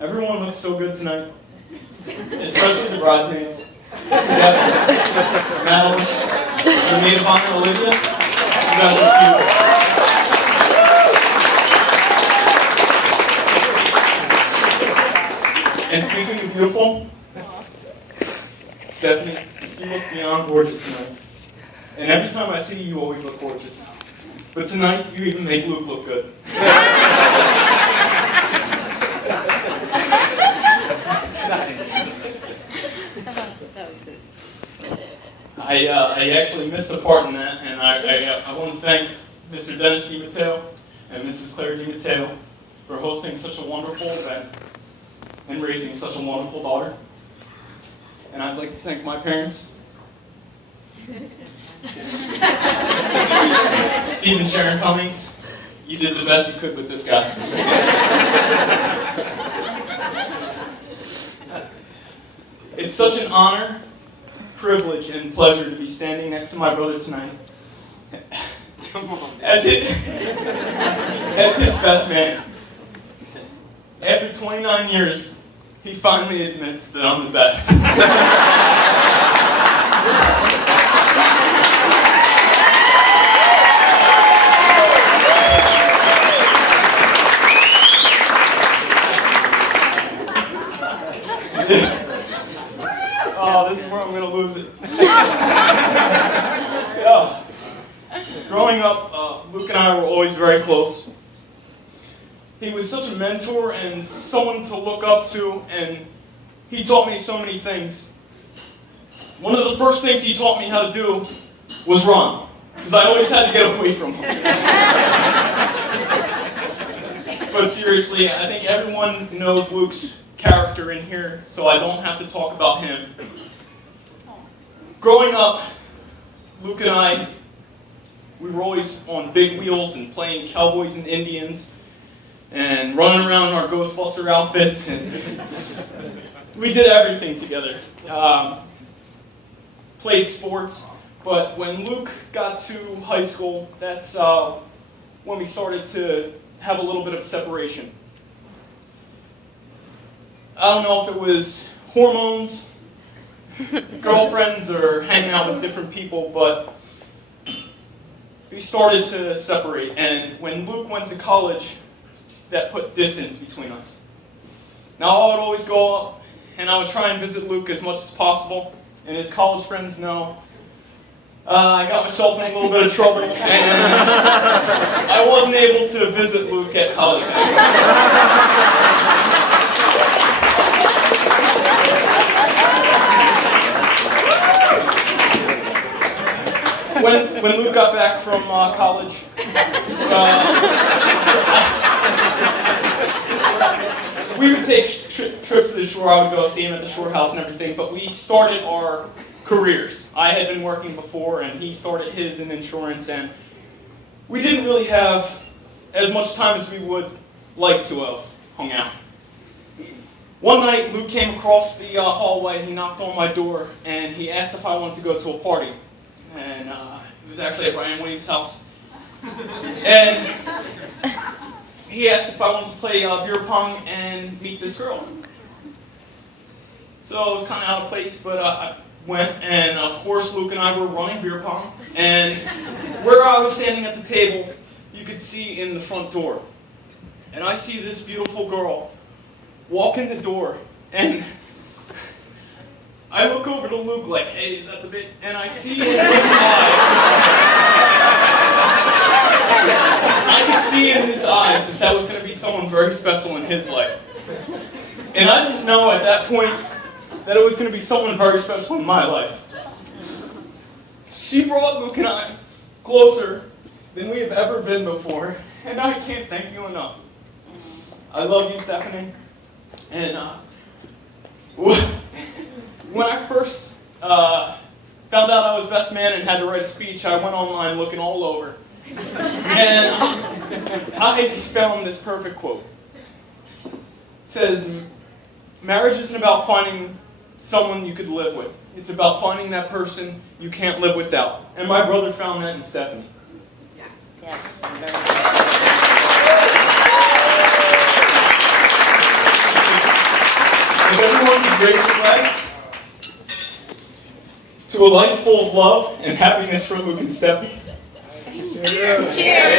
Everyone looks so good tonight, especially the bridesmaids. Madeline, the maid of honor, Olivia. You guys are cute. And speaking of beautiful, Stephanie, you look beyond gorgeous tonight. And every time I see you, you always look gorgeous. But tonight, you even make Luke look good. I actually missed a part in that, and I want to thank Mr. Dennis DiMatteo and Mrs. Claire DiMatteo for hosting such a wonderful event and raising such a wonderful daughter. And I'd like to thank my parents, Steve and Sharon Cummings. You did the best you could with this guy. It's such an honor, privilege, and pleasure to be standing next to my brother tonight as his best man. After 29 years, he finally admits that I'm the best. Oh, this is where I'm going to lose it. Yeah. Growing up, Luke and I were always very close. He was such a mentor and someone to look up to, and he taught me so many things. One of the first things he taught me how to do was run, because I always had to get away from him. But seriously, I think everyone knows Luke's character in here, so I don't have to talk about him. Growing up, Luke and I, we were always on big wheels and playing cowboys and Indians and running around in our Ghostbuster outfits, and we did everything together. Played sports, but when Luke got to high school, that's when we started to have a little bit of separation. I don't know if it was hormones, girlfriends, or hanging out with different people, but we started to separate. And when Luke went to college, that put distance between us. Now I would always go up and I would try and visit Luke as much as possible, and his college friends know I got myself in a little bit of trouble, and I wasn't able to visit Luke at college anymore. When Luke got back from college, we would take trips to the shore. I would go see him at the shore house and everything, but we started our careers. I had been working before, and he started his in insurance, and we didn't really have as much time as we would like to have hung out. One night, Luke came across the hallway. He knocked on my door, and he asked if I wanted to go to a party. And it was actually at Brian Williams' house. And he asked if I wanted to play beer pong and meet this girl. So it was kind of out of place, but I went, and of course Luke and I were running beer pong. And where I was standing at the table, you could see in the front door. And I see this beautiful girl walk in the door, and I look over to Luke like, hey, is that the bit? And I see in his eyes, I could see in his eyes that was going to be someone very special in his life. And I didn't know at that point that it was going to be someone very special in my life. She brought Luke and I closer than we have ever been before, and I can't thank you enough. I love you, Stephanie. And when I first found out I was best man and had to write a speech, I went online looking all over. And I found this perfect quote. It says, marriage isn't about finding someone you could live with. It's about finding that person you can't live without. And my brother found that in Stephanie. Yes. Yes. grace and rest. To a life full of love and happiness for Luke and Stephanie. Cheers.